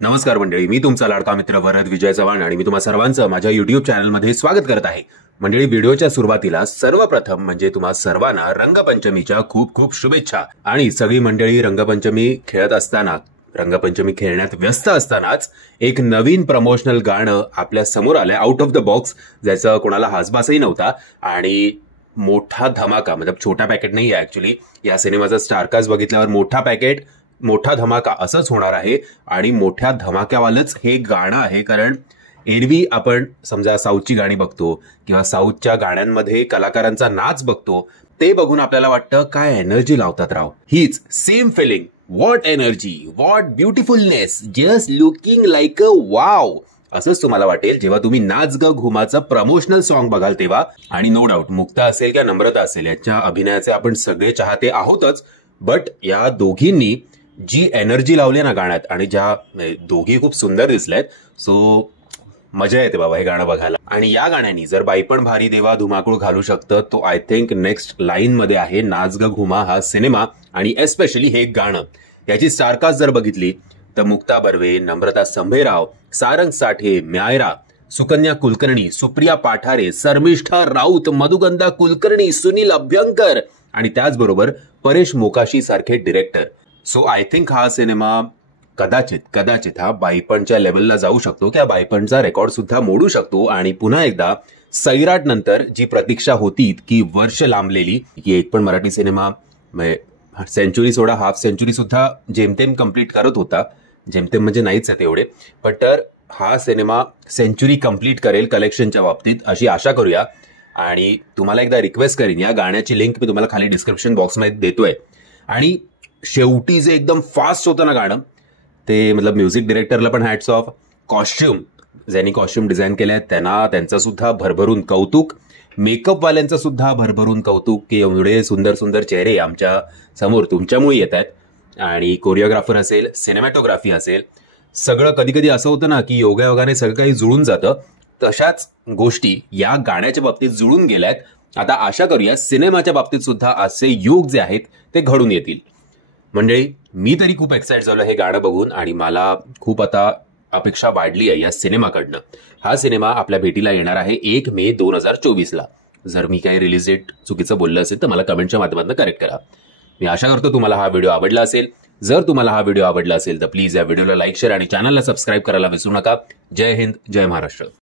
नमस्कार मंडळी, मी तुमचा लाडका मित्र वरद विजय चव्हाण आणि मी तुम्हा सर्वांचं माझ्या युट्यूब चॅनलमध्ये स्वागत करत आहे. मंडळी, व्हिडिओच्या सुरुवातीला सर्वप्रथम म्हणजे तुम्हा सर्वांना रंगपंचमीच्या खूप खूप शुभेच्छा. आणि सगळी मंडळी रंगपंचमी खेळत असताना, रंगपंचमी खेळण्यात व्यस्त असतानाच एक नवीन प्रमोशनल गाणं आपल्या समोर आलंय आउट ऑफ द बॉक्स, ज्याचा कोणाला हासबासही नव्हता आणि मोठा धमाका, मतलब छोटा पॅकेट नाही आहे ऍक्च्युली. या सिनेमाचा स्टारकास्ट बघितल्यावर मोठा पॅकेट मोठा धमाका असंच होणार आहे आणि मोठ्या धमाक्यावालंच हे गाणं आहे. कारण एरवी आपण समजा साऊथची गाणी बघतो किंवा साऊथच्या गाण्यांमध्ये कलाकारांचा नाच बघतो, ते बघून आपल्याला वाटतं काय एनर्जी लावतात राव. हीच same feeling, what energy, what beautifulness, just looking like a wow, असंच तुम्हाला वाटेल जेव्हा तुम्ही नाच ग घुमाचं प्रमोशनल सॉन्ग बघाल तेव्हा. आणि नो डाऊट मुक्ता असेल किंवा नम्रता असेल, याच्या अभिनयाचे आपण सगळे चाहते आहोतच, बट या दोघींनी जी एनर्जी लावली ना गाण्यात, आणि ज्या दोघी खूप सुंदर दिसल्यात, सो मजा येते बाबा हे गाणं बघायला. आणि या गाण्यानी जर बाईपण भारी देवा धुमाकूळ घालू शकतं, तो आय थिंक नेक्स्ट लाईन मध्ये आहे नाच ग घुमा हा सिनेमा आणि एस्पेशली हे गाणं. याची स्टारकास्ट जर बघितली तर मुक्ता बर्वे, नम्रता संभेराव, सारंग साठे, म्यायरा, सुकन्या कुलकर्णी, सुप्रिया पाठारे, शर्मिष्ठा राऊत, मधुगंधा कुलकर्णी, सुनील अभ्यंकर आणि त्याचबरोबर परेश मोकाशी सारखे डिरेक्टर. सो आय थिंक हा सिनेमा कदाचित हा बाईपणच्या लेवलला जाऊ शकतो, त्या बाईपणचा रेकॉर्ड सुद्धा मोडू शकतो. आणि पुन्हा एकदा सैराट नंतर जी प्रतीक्षा होती इतकी वर्ष लांबलेली, की एक पण मराठी सिनेमा सेंचुरी सोडा हाफ सेंचुरी सुद्धा जेमतेम कंप्लीट करत होता. जेमतेम म्हणजे नाहीच आहे तेवढे, पण तर हा सिनेमा सेंचुरी कंप्लीट करेल कलेक्शनच्या बाबतीत अशी आशा करूया. आणि तुम्हाला एकदा रिक्वेस्ट करीन, या गाण्याची लिंक मी तुम्हाला खाली डिस्क्रिप्शन बॉक्समध्ये देतोय. आणि शेवटी जे एकदम फास्ट होतं ना गाणं, ते मतलब म्युझिक डिरेक्टरला पण हॅट्स ऑफ. कॉस्ट्युम, ज्यांनी कॉस्ट्युम डिझाईन केले त्यांचं सुद्धा भरभरून कौतुक. मेकअपवाल्यांचं सुद्धा भरभरून कौतुक की एवढे सुंदर सुंदर चेहरे आमच्या समोर तुमच्यामुळे येत आहेत. आणि कोरिओग्राफर असेल, सिनेमॅटोग्राफी असेल, सगळं कधी कधी असं होतं ना की योगायोगाने सगळं काही जुळून जातं. तशाच गोष्टी या गाण्याच्या बाबतीत जुळून गेल्यात. आता आशा करूया सिनेमाच्या बाबतीत सुद्धा असे युग जे आहेत ते घडून येतील. मंडळी, मी तरी खूप एक्साइट झालो हे गाणं बघून आणि मला खूप आता अपेक्षा वाढली आहे या सिनेमाकडनं. हा सिनेमा आपल्या भेटीला येणार आहे 1 मे 2024ला. जर मी काही रिलीज डेट चुकीचं बोललं असेल तर मला कमेंटच्या माध्यमातून करेक्ट करा. मी आशा करतो तुम्हाला हा व्हिडिओ आवडला असेल. जर तुम्हाला हा व्हिडिओ आवडला असेल तर प्लीज या व्हिडिओला लाईक, शेअर आणि चॅनलला सबस्क्राईब करायला विसरू नका. जय हिंद, जय महाराष्ट्र.